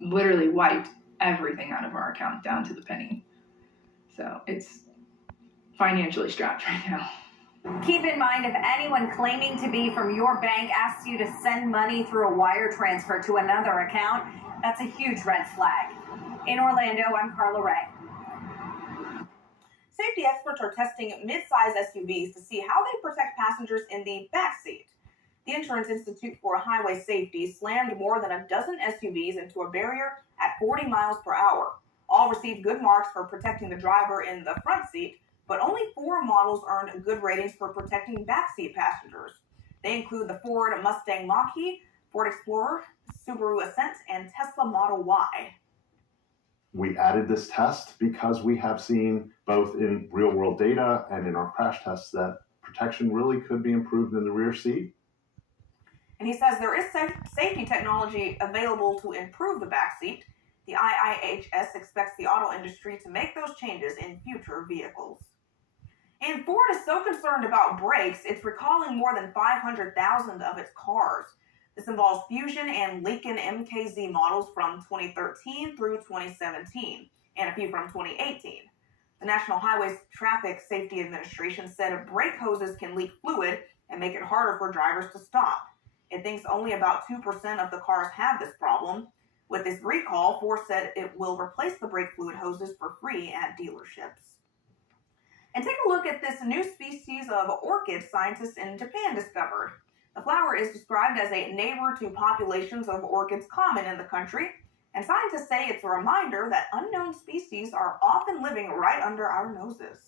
literally wiped everything out of our account down to the penny. So it's financially strapped right now. Keep in mind, if anyone claiming to be from your bank asks you to send money through a wire transfer to another account, that's a huge red flag. In Orlando, I'm Carla Ray. Safety experts are testing mid-size SUVs to see how they protect passengers in the backseat. The Insurance Institute for Highway Safety slammed more than a dozen SUVs into a barrier at 40 miles per hour. All received good marks for protecting the driver in the front seat, but only 4 models earned good ratings for protecting backseat passengers. They include the Ford Mustang Mach-E, Ford Explorer, Subaru Ascent, and Tesla Model Y. We added this test because we have seen both in real-world data and in our crash tests that protection really could be improved in the rear seat. And he says there is safety technology available to improve the backseat. The IIHS expects the auto industry to make those changes in future vehicles. And Ford is so concerned about brakes, it's recalling more than 500,000 of its cars. This involves Fusion and Lincoln MKZ models from 2013 through 2017, and a few from 2018. The National Highway Traffic Safety Administration said if brake hoses can leak fluid and make it harder for drivers to stop. It thinks only about 2% of the cars have this problem. With this recall, Ford said it will replace the brake fluid hoses for free at dealerships. And take a look at this new species of orchid scientists in Japan discovered. The flower is described as a neighbor to populations of orchids common in the country, and scientists say it's a reminder that unknown species are often living right under our noses.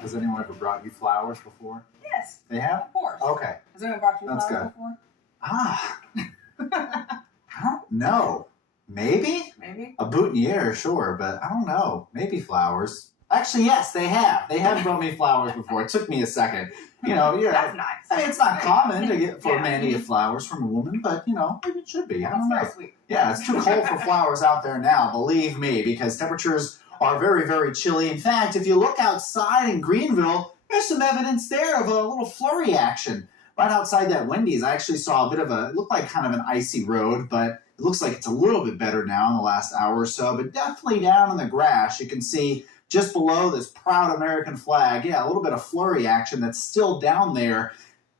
Has anyone ever brought you flowers before? Yes. They have? Of course. Okay. Has anyone brought you That's flowers good. before? I don't know. Maybe? Maybe. A boutonniere, sure, but I don't know. Maybe flowers. Actually, yes, they have. They have brought me flowers before. It took me a second. You know, That's nice. I mean, it's not common to get for a Yeah. man to get flowers from a woman, but you know, maybe it should be. I don't know. That's very sweet. Yeah, it's too cold for flowers out there now, believe me, because temperatures are very, very chilly. In fact, if you look outside in Greenville, there's some evidence there of a little flurry action. Right outside that Wendy's, I actually saw a bit of it looked like kind of an icy road, but it looks like it's a little bit better now in the last hour or so. But definitely down in the grass, you can see just below this proud American flag, yeah, a little bit of flurry action that's still down there.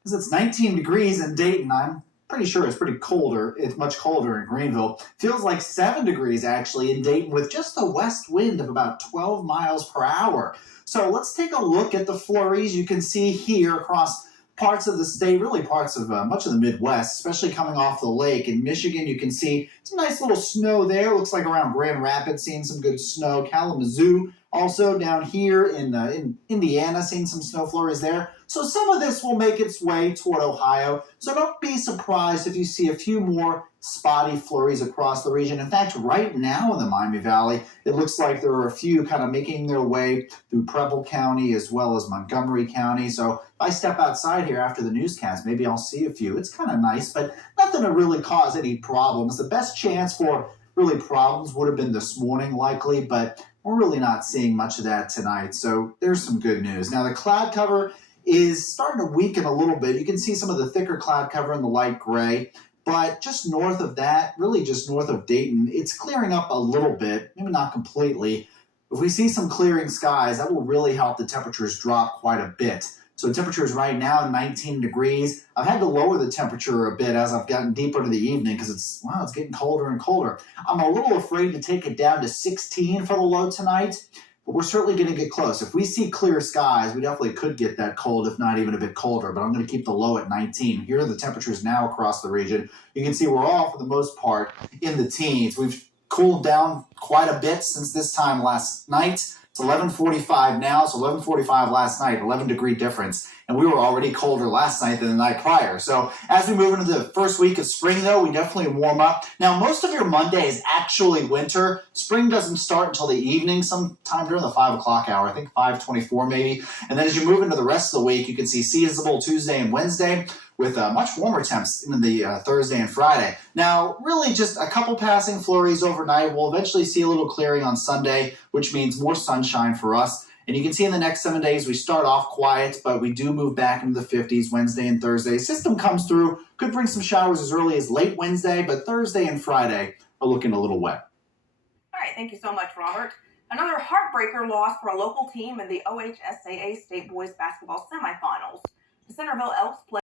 Because it's 19 degrees in Dayton. I'm pretty sure it's pretty colder. It's much colder in Greenville. Feels like 7 degrees actually in Dayton with just a west wind of about 12 miles per hour. So let's take a look at the flurries you can see here across parts of the state, really parts of much of the Midwest, especially coming off the lake. In Michigan, you can see some nice little snow there. Looks like around Grand Rapids, seeing some good snow. Kalamazoo, also down here in Indiana, seeing some snow flurries there. So some of this will make its way toward Ohio. So don't be surprised if you see a few more spotty flurries across the region. In fact, right now in the Miami Valley, it looks like there are a few kind of making their way through Preble County as well as Montgomery County. So if I step outside here after the newscast, maybe I'll see a few. It's kind of nice, but nothing to really cause any problems. The best chance for really problems would have been this morning likely, but we're really not seeing much of that tonight. So there's some good news. Now the cloud cover is starting to weaken a little bit. You can see some of the thicker cloud cover in the light gray, but just north of that, really just north of Dayton, it's clearing up a little bit, maybe not completely. If we see some clearing skies, that will really help the temperatures drop quite a bit. So temperatures right now, 19 degrees. I've had to lower the temperature a bit as I've gotten deeper into the evening because it's getting colder and colder. I'm a little afraid to take it down to 16 for the low tonight, but we're certainly going to get close. If we see clear skies, we definitely could get that cold, if not even a bit colder, but I'm going to keep the low at 19. Here are the temperatures now across the region. You can see we're all, for the most part, in the teens. We've cooled down quite a bit since this time last night. It's 11:45 now, so 11:45 last night, 11-degree difference. And we were already colder last night than the night prior. So as we move into the first week of spring, though, we definitely warm up. Now, most of your Monday is actually winter. Spring doesn't start until the evening, sometime during the 5 o'clock hour, I think 5:24 maybe. And then as you move into the rest of the week, you can see seasonable Tuesday and Wednesday, with much warmer temps in the Thursday and Friday. Now, really just a couple passing flurries overnight. We'll eventually see a little clearing on Sunday, which means more sunshine for us. And you can see in the next 7 days, we start off quiet, but we do move back into the 50s Wednesday and Thursday. System comes through, could bring some showers as early as late Wednesday, but Thursday and Friday are looking a little wet. All right, thank you so much, Robert. Another heartbreaker loss for a local team in the OHSAA State Boys Basketball Semifinals. The Centerville Elks played